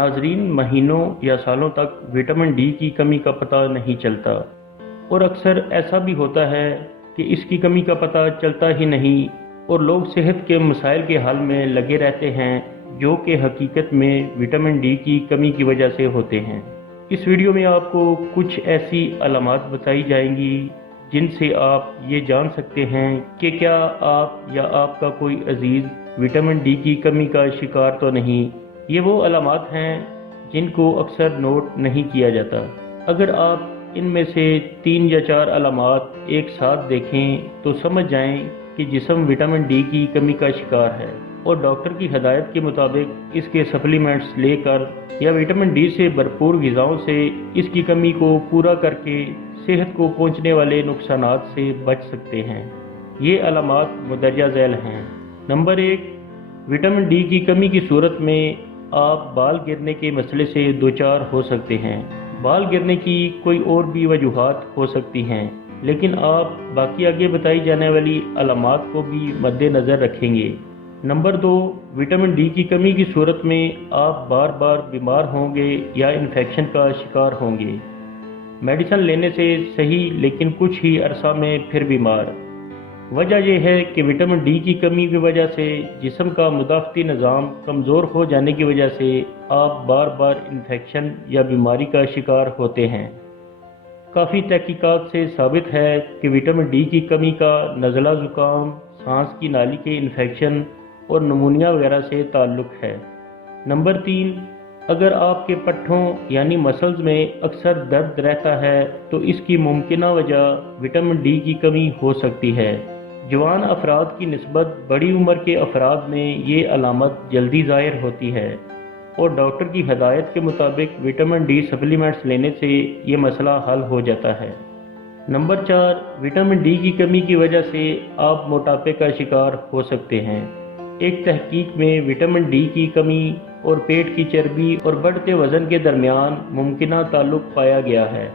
नाजरीन, महीनों या सालों तक विटामिन डी की कमी का पता नहीं चलता और अक्सर ऐसा भी होता है कि इसकी कमी का पता चलता ही नहीं और लोग सेहत के मसाइल के हल में लगे रहते हैं जो कि हकीकत में विटामिन डी की कमी की वजह से होते हैं। इस वीडियो में आपको कुछ ऐसी अलामात बताई जाएंगी जिनसे आप ये जान सकते हैं कि क्या आप या आपका कोई अजीज विटामिन डी की कमी का शिकार तो नहीं। ये वो अलामात हैं जिनको अक्सर नोट नहीं किया जाता। अगर आप इनमें से 3 या 4 अलामात एक साथ देखें तो समझ जाएं कि जिस्म विटामिन डी की कमी का शिकार है और डॉक्टर की हदायत के मुताबिक इसके सप्लीमेंट्स लेकर या विटामिन डी से भरपूर ग़िज़ाओं से इसकी कमी को पूरा करके सेहत को पहुंचने वाले नुकसानात से बच सकते हैं। ये अलामात मुदर्जा झैल हैं। नंबर 1, विटामिन डी की कमी की सूरत में आप बाल गिरने के मसले से दोचार हो सकते हैं। बाल गिरने की कोई और भी वजूहात हो सकती हैं, लेकिन आप बाकी आगे बताई जाने वाली अलामात को भी मद्देनज़र रखेंगे। नंबर 2, विटामिन डी की कमी की सूरत में आप बार बार बीमार होंगे या इन्फेक्शन का शिकार होंगे। मेडिसिन लेने से सही, लेकिन कुछ ही अरसा में फिर बीमार। वजह यह है कि विटामिन डी की कमी की वजह से जिस्म का मुदाफ़ती निज़ाम कमज़ोर हो जाने की वजह से आप बार बार इन्फेक्शन या बीमारी का शिकार होते हैं। काफ़ी तहकीकात से साबित है कि विटामिन डी की कमी का नज़ला ज़ुकाम, सांस की नाली के इन्फेक्शन और नमूनिया वगैरह से ताल्लुक़ है। नंबर 3, अगर आपके पट्ठों यानी मसल्स में अक्सर दर्द रहता है तो इसकी मुमकिना वजह विटामिन डी की कमी हो सकती है। जवान अफराद की निस्बत बड़ी उम्र के अफराद में ये अलामत जल्दी ज़ाहिर होती है और डॉक्टर की हदायत के मुताबिक विटामिन डी सप्लीमेंट्स लेने से ये मसला हल हो जाता है। नंबर 4, विटामिन डी की कमी की वजह से आप मोटापे का शिकार हो सकते हैं। एक तहकीक में विटामिन डी की कमी और पेट की चर्बी और बढ़ते वज़न के दरमियान मुमकिना ताल्लुक़ पाया गया है,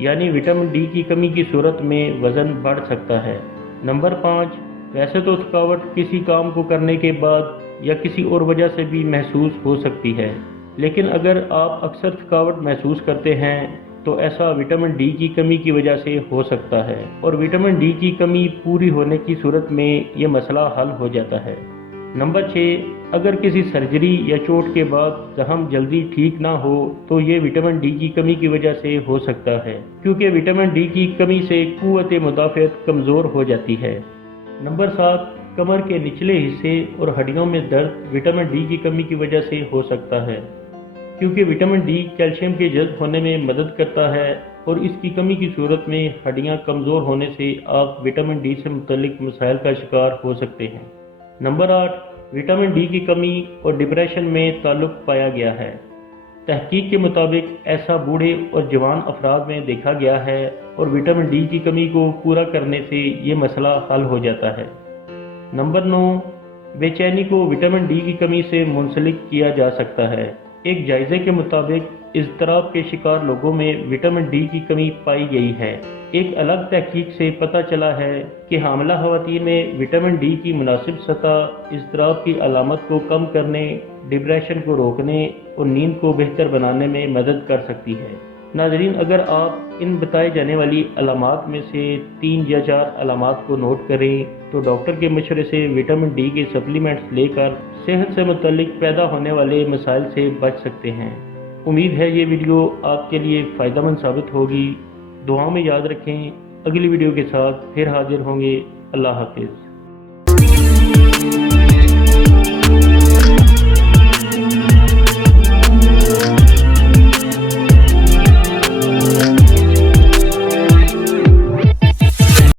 यानी विटामिन डी की कमी की सूरत में वज़न बढ़ सकता है। नंबर 5, वैसे तो थकावट किसी काम को करने के बाद या किसी और वजह से भी महसूस हो सकती है, लेकिन अगर आप अक्सर थकावट महसूस करते हैं तो ऐसा विटामिन डी की कमी की वजह से हो सकता है और विटामिन डी की कमी पूरी होने की सूरत में ये मसला हल हो जाता है। नंबर 6, अगर किसी सर्जरी या चोट के बाद जख्म जल्दी ठीक ना हो तो ये विटामिन डी की कमी की वजह से हो सकता है, क्योंकि विटामिन डी की कमी से क़ुव्वत मुदाफ़अत कमज़ोर हो जाती है। नंबर 7, कमर के निचले हिस्से और हड्डियों में दर्द विटामिन डी की कमी की वजह से हो सकता है, क्योंकि विटामिन डी कैल्शियम के जज़्ब होने में मदद करता है और इसकी कमी की सूरत में हड्डियाँ कमज़ोर होने से आप विटामिन डी से मुतल्लिक मसाइल का शिकार हो सकते हैं। नंबर 8, विटामिन डी की कमी और डिप्रेशन में ताल्लुक़ पाया गया है। तहकीक के मुताबिक ऐसा बूढ़े और जवान अफराद में देखा गया है और विटामिन डी की कमी को पूरा करने से ये मसला हल हो जाता है। नंबर 9, बेचैनी को विटामिन डी की कमी से मुंसलिक किया जा सकता है। एक जायजे के मुताबिक इज़्तिराब के शिकार लोगों में विटामिन डी की कमी पाई गई है। एक अलग तहकीक से पता चला है कि हामिला ख़वातीन में विटामिन डी की मुनासिब सतह इज़्तिराब की अलामत को कम करने, डिप्रेशन को रोकने और नींद को बेहतर बनाने में मदद कर सकती है। नाज़रीन, अगर आप इन बताए जाने वाली अलामात में से 3 या 4 अलामात को नोट करें तो डॉक्टर के मशवरे से विटामिन डी के सप्लीमेंट्स लेकर सेहत से मुतल्लिक पैदा होने वाले मसाइल से बच सकते हैं। उम्मीद है ये वीडियो आपके लिए फ़ायदेमंद साबित होगी। दुआओं में याद रखें। अगली वीडियो के साथ फिर हाजिर होंगे। अल्लाह हाफ़िज़।